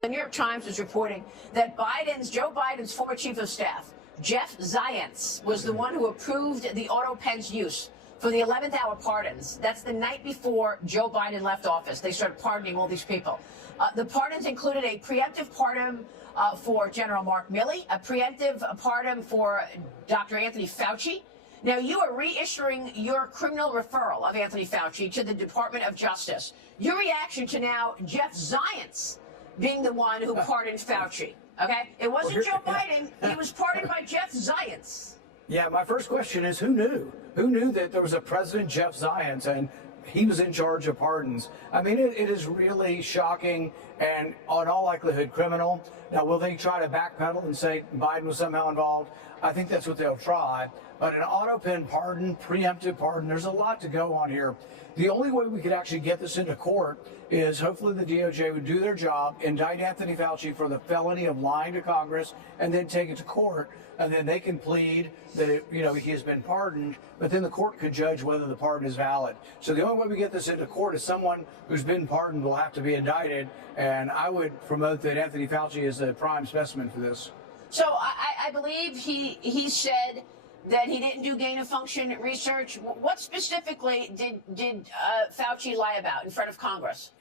The New York Times is reporting that Joe Biden's former chief of staff, Jeff Zients, was the one who approved the auto pen's use for the 11th hour pardons. That's the night before Joe Biden left office. They started pardoning all these people. The pardons included a preemptive pardon for General Mark Milley, a preemptive pardon for Dr. Anthony Fauci. Now, you are reissuing your criminal referral of Anthony Fauci to the Department of Justice. Your reaction to now Jeff Zients being the one who pardoned Fauci, okay? It wasn't Joe Biden. He was pardoned by Jeff Zients. Yeah, my first question is, who knew? Who knew that there was a President Jeff Zients and he was in charge of pardons? I mean, it is really shocking and, in all likelihood, criminal. Now, will they try to backpedal and say Biden was somehow involved? I think that's what they'll try. But an auto pen pardon, preemptive pardon, there's a lot to go on here. The only way we could actually get this into court is hopefully the DOJ would do their job, indict Anthony Fauci for the felony of lying to Congress, and then take it to court. And then they can plead that, he has been pardoned, but then the court could judge whether the pardon is valid. So the only way we get this into court is someone who's been pardoned will have to be indicted. And I would promote that Anthony Fauci is a prime specimen for this. So I believe he said that he didn't do gain-of-function research. What specifically did Fauci lie about in front of Congress?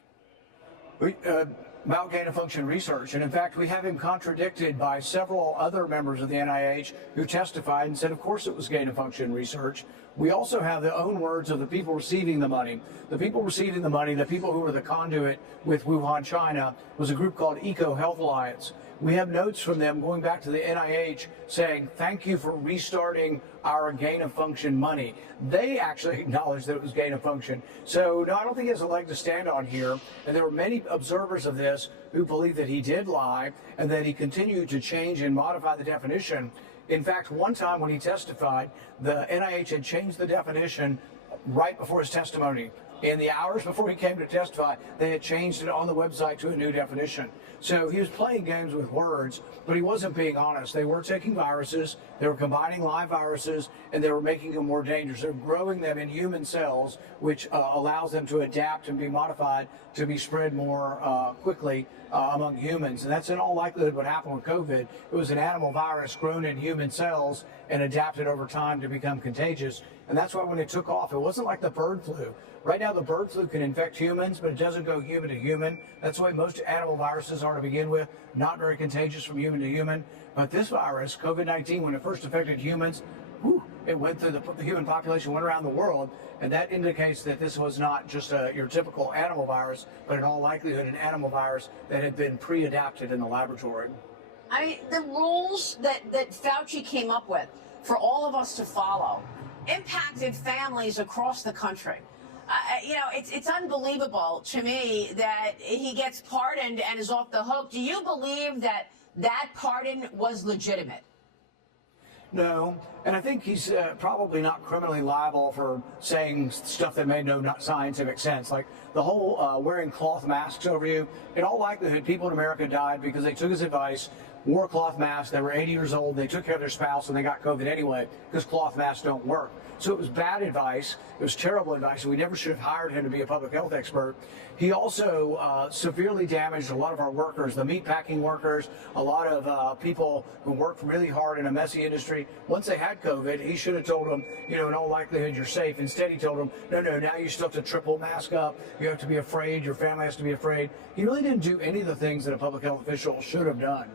About gain-of-function research. And in fact, we have him contradicted by several other members of the NIH who testified and said, of course, it was gain-of-function research. We also have the own words of the people receiving the money. The people receiving the money, the people who were the conduit with Wuhan, China, was a group called Eco Health Alliance. We have notes from them going back to the NIH saying, thank you for restarting our gain-of-function money. They actually acknowledged that it was gain-of-function. So, no, I don't think he has a leg to stand on here. And there were many observers of this who believe that he did lie and that he continued to change and modify the definition. In fact, one time when he testified, the NIH had changed the definition right before his testimony. In the hours before he came to testify, they had changed it on the website to a new definition. So he was playing games with words, but he wasn't being honest. They were taking viruses, they were combining live viruses, and they were making them more dangerous. They're growing them in human cells, which allows them to adapt and be modified to be spread more quickly among humans. And that's in all likelihood what happened with COVID. It was an animal virus grown in human cells and adapted over time to become contagious. And that's why when it took off, it wasn't like the bird flu. Right now, the bird flu can infect humans, but it doesn't go human to human. That's why most animal viruses are to begin with, not very contagious from human to human. But this virus, COVID-19, when it first affected humans, it went through the human population, went around the world, and that indicates that this was not just your typical animal virus, but in all likelihood an animal virus that had been pre-adapted in the laboratory. I mean, the rules that Fauci came up with for all of us to follow impacted families across the country. It's unbelievable to me that he gets pardoned and is off the hook. Do you believe that pardon was legitimate? No, and I think he's probably not criminally liable for saying stuff that made no scientific sense. Like the whole wearing cloth masks over you. In all likelihood, people in America died because they took his advice, wore cloth masks. They were 80 years old. They took care of their spouse and they got COVID anyway because cloth masks don't work. So it was bad advice. It was terrible advice. And we never should have hired him to be a public health expert. He also severely damaged a lot of our workers, the meatpacking workers, a lot of people who worked really hard in a messy industry. Once they had COVID, he should have told them, in all likelihood, you're safe. Instead, he told them, no, now you still have to triple mask up. You have to be afraid. Your family has to be afraid. He really didn't do any of the things that a public health official should have done.